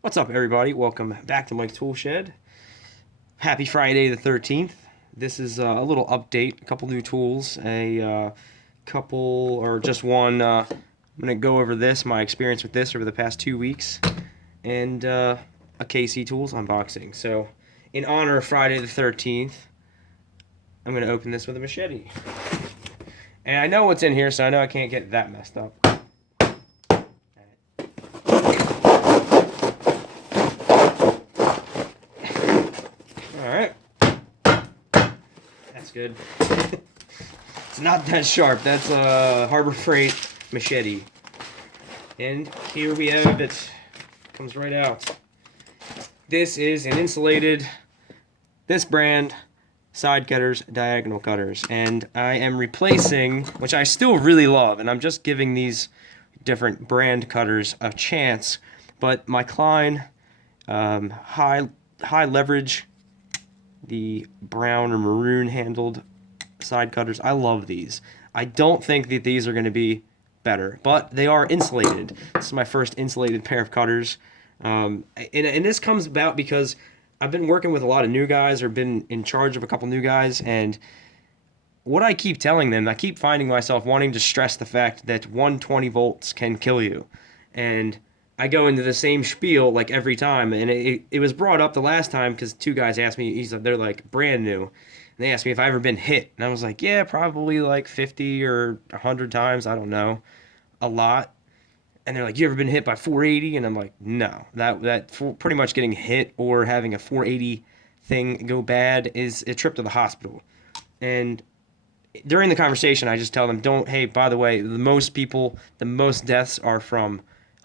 What's up, everybody? Welcome back to Mike's Tool Shed. Happy Friday the 13th. This is a little update, a couple new tools, couple, or just one. I'm going to go over my experience with this over the past 2 weeks, and a KC Tools unboxing. So, in honor of Friday the 13th, I'm going to open this with a machete. And I know what's in here, so I know I can't get that messed up. Alright. That's good. It's not that sharp. That's a Harbor Freight machete. And here we have it. Comes right out. This is an insulated, this brand, side cutters, diagonal cutters. And I am replacing, which I still really love, and I'm just giving these different brand cutters a chance. But my Klein high leverage, the brown or maroon handled side cutters, I love these. I don't think that these are going to be better, but they are insulated. This is my first insulated pair of cutters. And this comes about because I've been working with a lot of new guys, or been in charge of a couple new guys, and what I keep telling them, I keep finding myself wanting to stress the fact that 120 volts can kill you. And I go into the same spiel like every time, and it was brought up the last time because two guys asked me, they're like brand new, and they asked me if I ever been hit, and I was like, yeah, probably like 50 or 100 times, I don't know, a lot. And they're like, you ever been hit by 480? And I'm like, no, that pretty much getting hit or having a 480 thing go bad is a trip to the hospital. And during the conversation, I just tell them, hey, by the way, the most deaths are from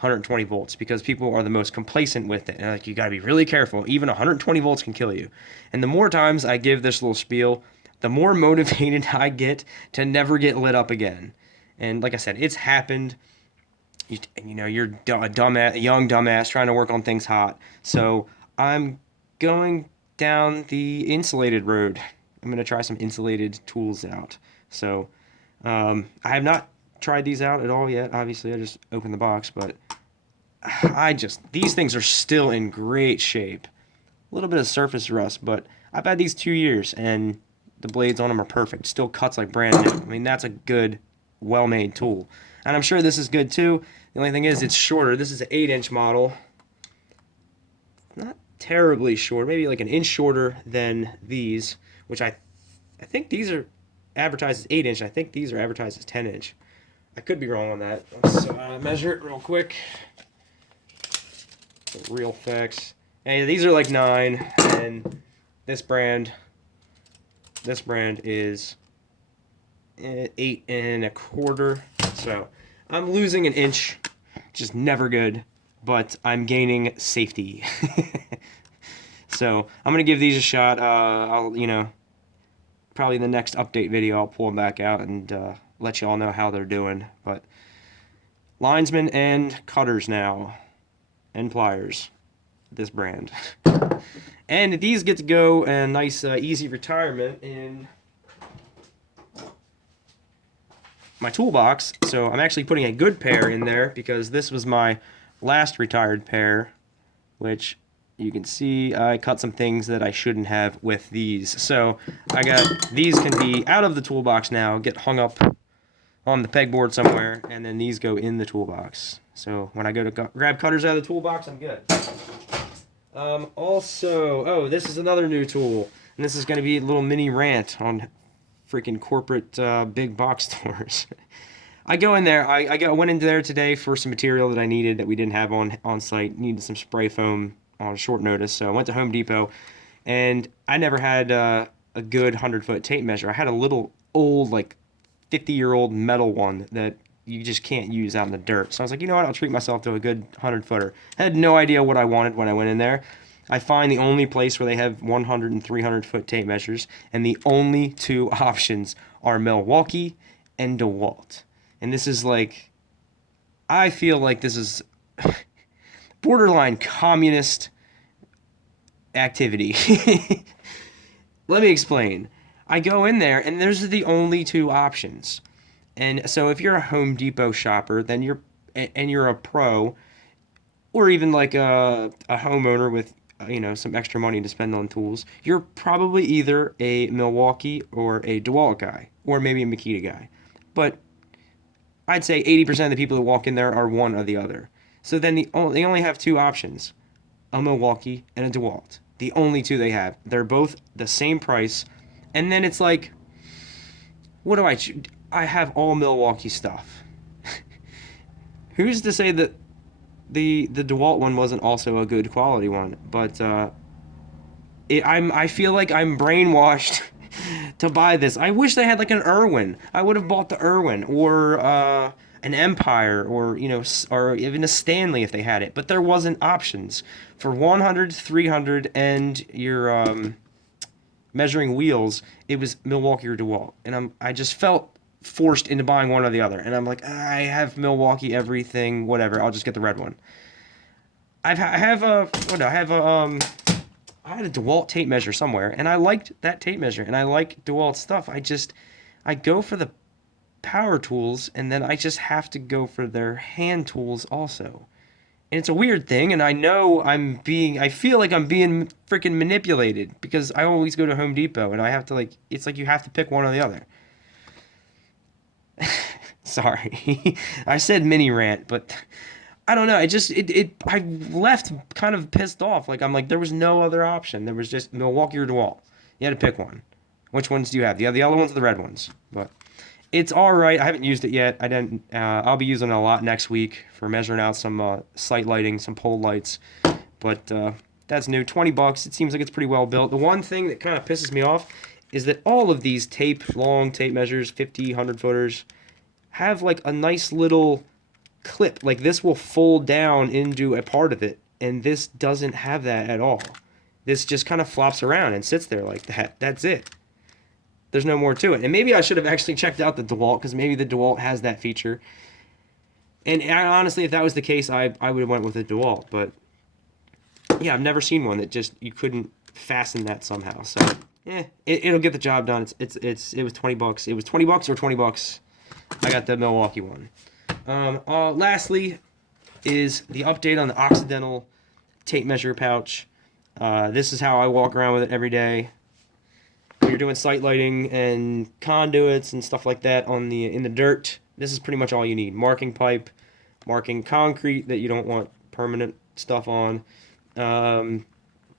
120 volts because people are the most complacent with it. And like, you got to be really careful. Even 120 volts can kill you. And the more times I give this little spiel, the more motivated I get to never get lit up again. And like I said, it's happened. You're a young dumbass trying to work on things hot. So I'm going down the insulated road. I'm going to try some insulated tools out. So I have not tried these out at all yet. Obviously, I just opened the box, but these things are still in great shape. A little bit of surface rust, but I've had these 2 years, and the blades on them are perfect. Still cuts like brand new. I mean, that's a good, well-made tool. And I'm sure this is good too. The only thing is it's shorter. This is an 8-inch model. Not terribly short, maybe like an inch shorter than these, which I think these are advertised as 8-inch. I think these are advertised as 10-inch. I could be wrong on that. So measure it real quick. Real facts. Hey, these are like 9, and this brand is 8 1/4. So I'm losing an inch, which is never good, but I'm gaining safety. So I'm gonna give these a shot. Probably in the next update video, I'll pull them back out and let you all know how they're doing. But linesmen and cutters now, and pliers, this brand. And these get to go a nice, easy retirement in my toolbox. So I'm actually putting a good pair in there because this was my last retired pair, which you can see I cut some things that I shouldn't have with these. So these can be out of the toolbox now, get hung up on the pegboard somewhere, and then these go in the toolbox. So when I go to grab cutters out of the toolbox, I'm good. This is another new tool, and this is going to be a little mini rant on freaking corporate big box stores. I go in there. I went into there today for some material that I needed that we didn't have on site. Needed some spray foam on short notice, so I went to Home Depot, and I never had a good 100-foot tape measure. I had a little old, like 50-year-old metal one that you just can't use out in the dirt. So I was like, you know what? I'll treat myself to a good 100-footer. I had no idea what I wanted when I went in there. I find the only place where they have 100 and 300-foot tape measures, and the only two options are Milwaukee and DeWalt. And this is like, I feel like this is borderline communist activity. Let me explain. I go in there, and those are the only two options. And so if you're a Home Depot shopper, then you're a pro, or even like a homeowner with some extra money to spend on tools, you're probably either a Milwaukee or a DeWalt guy, or maybe a Makita guy. But I'd say 80% of the people that walk in there are one or the other. So then they only have two options: a Milwaukee and a DeWalt. The only two they have. They're both the same price. And then it's like, what do I choose? I have all Milwaukee stuff. Who's to say that the DeWalt one wasn't also a good quality one? But I feel like I'm brainwashed to buy this. I wish they had like an Irwin. I would have bought the Irwin or an Empire, or or even a Stanley if they had it. But there wasn't options for 100, 300, and your measuring wheels. It was Milwaukee or DeWalt, and I just felt forced into buying one or the other. And I'm like, I have Milwaukee everything, whatever. I'll just get the red one. I have a what? I have a I had a DeWalt tape measure somewhere, and I liked that tape measure, and I like DeWalt stuff. I go for the power tools, and then I just have to go for their hand tools also. And it's a weird thing, and I know I feel like I'm being freaking manipulated, because I always go to Home Depot, and I have to it's like you have to pick one or the other. Sorry. I said mini rant, but I don't know. I left kind of pissed off. I'm like, there was no other option. There was just Milwaukee or DeWalt. You had to pick one. Which ones do you have? Do you have the yellow ones or the red ones? But it's all right. I haven't used it yet. I didn't. I'll be using it a lot next week for measuring out some site lighting, some pole lights. But that's new. $20. It seems like it's pretty well built. The one thing that kind of pisses me off is that all of these long tape measures, 50, 100 footers, have like a nice little clip. Like, this will fold down into a part of it, and this doesn't have that at all. This just kind of flops around and sits there like that. That's it. There's no more to it. And maybe I should have actually checked out the DeWalt, because maybe the DeWalt has that feature. And honestly, if that was the case, I would have went with a DeWalt. But yeah, I've never seen one that just you couldn't fasten that somehow. So it'll get the job done. It was $20. It was $20 or $20. I got the Milwaukee one. Lastly is the update on the Occidental tape measure pouch. This is how I walk around with it every day. When you're doing site lighting and conduits and stuff like that in the dirt, this is pretty much all you need. Marking pipe, marking concrete that you don't want permanent stuff on.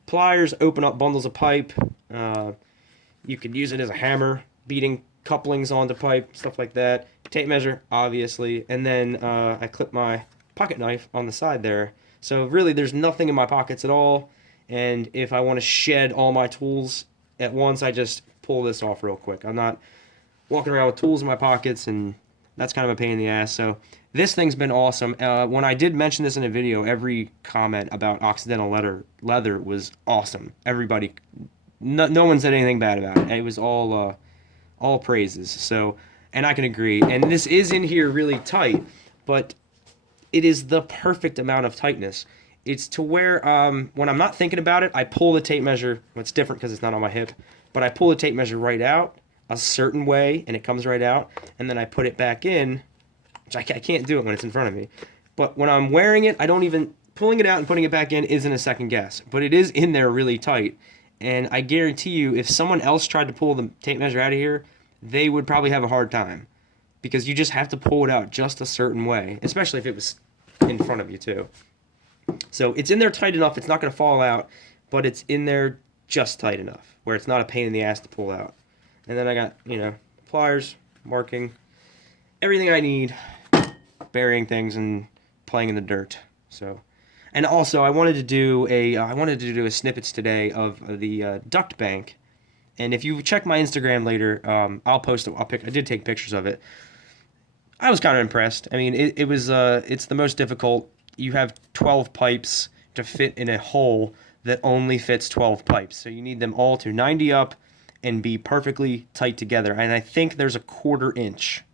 Pliers, open up bundles of pipe. You could use it as a hammer, beating couplings onto pipe, stuff like that. Tape measure, obviously, and then I clip my pocket knife on the side there. So really, there's nothing in my pockets at all, and if I want to shed all my tools at once, I just pull this off real quick. I'm not walking around with tools in my pockets, and that's kind of a pain in the ass. So this thing's been awesome. When I did mention this in a video, every comment about Occidental leather was awesome. Everybody, no one said anything bad about it. It was all praises. So, and I can agree. And this is in here really tight, but it is the perfect amount of tightness. It's to where when I'm not thinking about it, I pull the tape measure. Well, it's different because it's not on my hip, but I pull the tape measure right out a certain way, and it comes right out, and then I put it back in, which I can't do it when it's in front of me. But when I'm wearing it, I don't even, pulling it out and putting it back in isn't a second guess, but it is in there really tight. And I guarantee you, if someone else tried to pull the tape measure out of here, they would probably have a hard time, because you just have to pull it out just a certain way, especially if it was in front of you too. So it's in there tight enough, it's not going to fall out, but it's in there just tight enough where it's not a pain in the ass to pull out. And then I got, pliers, marking, everything I need, burying things and playing in the dirt. So, and also I wanted to do a snippets today of the duct bank. And if you check my Instagram later, I'll post it. I did take pictures of it. I was kind of impressed. I mean, it's the most difficult. You have 12 pipes to fit in a hole that only fits 12 pipes. So you need them all to 90 up and be perfectly tight together. And I think there's a 1/4 inch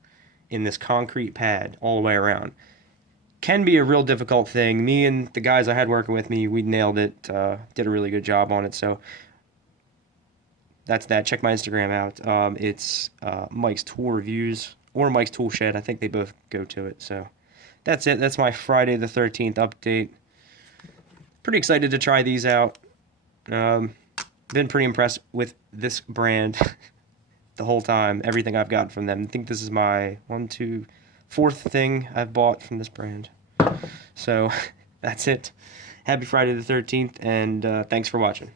in this concrete pad all the way around. Can be a real difficult thing. Me and the guys I had working with me, we nailed it. Did a really good job on it. So that's that. Check my Instagram out. It's Mike's Tool Reviews or Mike's Tool Shed. I think they both go to it. So that's it. That's my Friday the 13th update. pretty excited to try these out. Been pretty impressed with this brand the whole time. Everything I've gotten from them. I think this is my fourth thing I've bought from this brand. So that's it. Happy Friday the 13th, and thanks for watching.